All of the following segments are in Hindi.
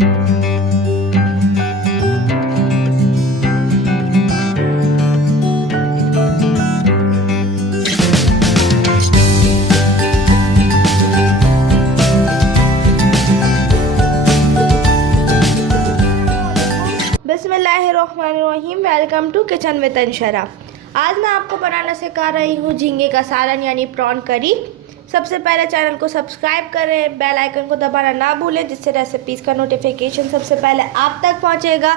बिस्मिल्लाहिर्रहमानिर्रहीम। Welcome to kitchen with Anshara. आज मैं आपको बनाना सिखा रही हूँ झींगे का सालन यानी प्रॉन करी। सबसे पहले चैनल को सब्सक्राइब करें, बेल आइकन को दबाना ना भूलें जिससे रेसिपीज़ का नोटिफिकेशन सबसे पहले आप तक पहुँचेगा।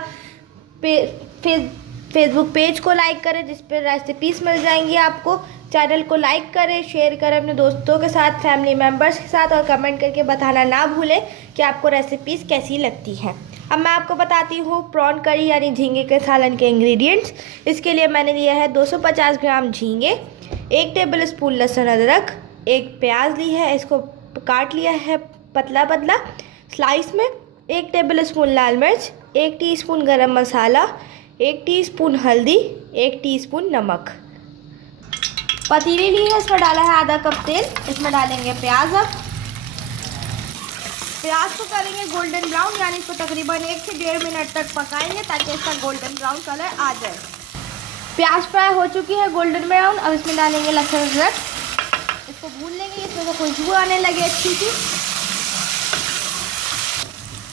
फेसबुक पेज को लाइक करें जिस पर रेसिपीज़ मिल जाएंगी आपको। चैनल को लाइक करें, शेयर करें अपने दोस्तों के साथ, फैमिली मेम्बर्स के साथ और कमेंट करके बताना ना भूलें कि आपको रेसिपीज़ कैसी लगती हैं। अब मैं आपको बताती हूँ प्रॉन करी यानी झींगे के सालन के इंग्रेडिएंट्स। इसके लिए मैंने लिया है 250 ग्राम झींगे, 1 टेबल स्पून लहसुन अदरक, 1 प्याज ली है, इसको काट लिया है पतला पतला स्लाइस में, 1 टेबल स्पून लाल मिर्च, 1 टीस्पून गरम मसाला, 1 टीस्पून हल्दी, 1 टीस्पून नमक। पतीली ली है, इसमें डाला है आधा कप तेल। इसमें डालेंगे प्याज। अब प्याज को करेंगे गोल्डन ब्राउन यानी इसको तकरीबन 1 से 1.5 मिनट तक पकाएंगे ताकि इसका गोल्डन ब्राउन कलर आ जाए। प्याज फ्राई हो चुकी है गोल्डन ब्राउन। अब इसमें डालेंगे लहसुन अदरक, इसको भून लेंगे, इसमें से खुशबू आने लगे अच्छी सी।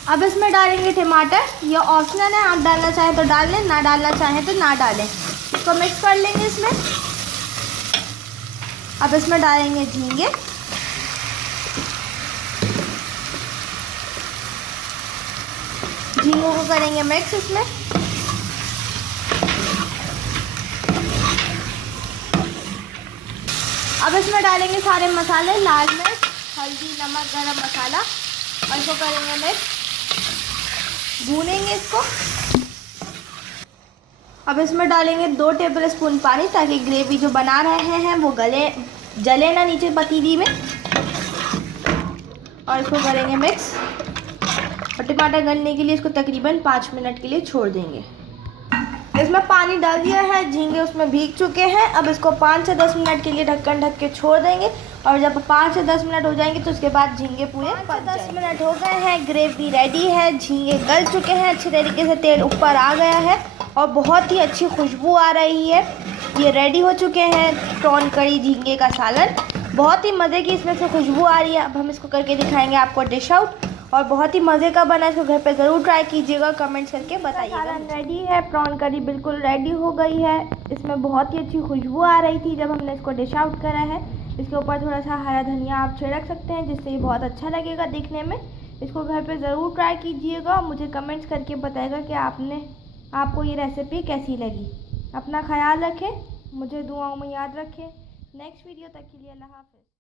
अब इसमें डालेंगे टमाटर, ये ऑप्शनल है, आप डालना चाहें तो डाल लें, ना डालना चाहें तो ना डालें। इसको मिक्स कर लेंगे इसमें। अब इसमें डालेंगे झींगे, झींगों को करेंगे मिक्स इसमें। अब इसमें डालेंगे सारे मसाले, लाल मिर्च, हल्दी, नमक, गरम मसाला और इसको करेंगे मिक्स, भूनेंगे इसको। अब इसमें डालेंगे 2 टेबल स्पून पानी ताकि ग्रेवी जो बना रहे हैं वो जले ना नीचे पतीली में। और इसको करेंगे मिक्स और टमाटर गलने के लिए इसको तकरीबन 5 मिनट के लिए छोड़ देंगे। इसमें पानी डाल दिया है, झींगे उसमें भीग चुके हैं। अब इसको 5 से 10 मिनट के लिए ढक्कन ढक के छोड़ देंगे और जब 5 से 10 मिनट हो जाएंगे तो उसके बाद झींगे पूरे 10 मिनट हो गए हैं, ग्रेवी रेडी है, झींगे गल चुके हैं अच्छी तरीके से, तेल ऊपर आ गया है और बहुत ही अच्छी खुशबू आ रही है। ये रेडी हो चुके हैं प्रॉन करी झींगे का सालन। बहुत ही मज़े की इसमें से खुशबू आ रही है। अब हम इसको करके दिखाएंगे आपको डिश आउट और बहुत ही मज़े का बना। इसको घर पे ज़रूर ट्राई कीजिएगा, कमेंट्स करके बताइएगा। सालन रेडी है, प्रॉन करी बिल्कुल रेडी हो गई है। इसमें बहुत ही अच्छी खुशबू आ रही थी जब हमने इसको डिश आउट करा है। इसके ऊपर थोड़ा सा हरा धनिया आप छिड़क सकते हैं जिससे ये बहुत अच्छा लगेगा दिखने में। इसको घर पे ज़रूर ट्राई कीजिएगा और मुझे कमेंट्स करके बताइएगा कि आपको ये रेसिपी कैसी लगी। अपना ख्याल रखें, मुझे दुआओं में याद रखें। नेक्स्ट वीडियो तक के लिए अल्लाह हाफ़िज़।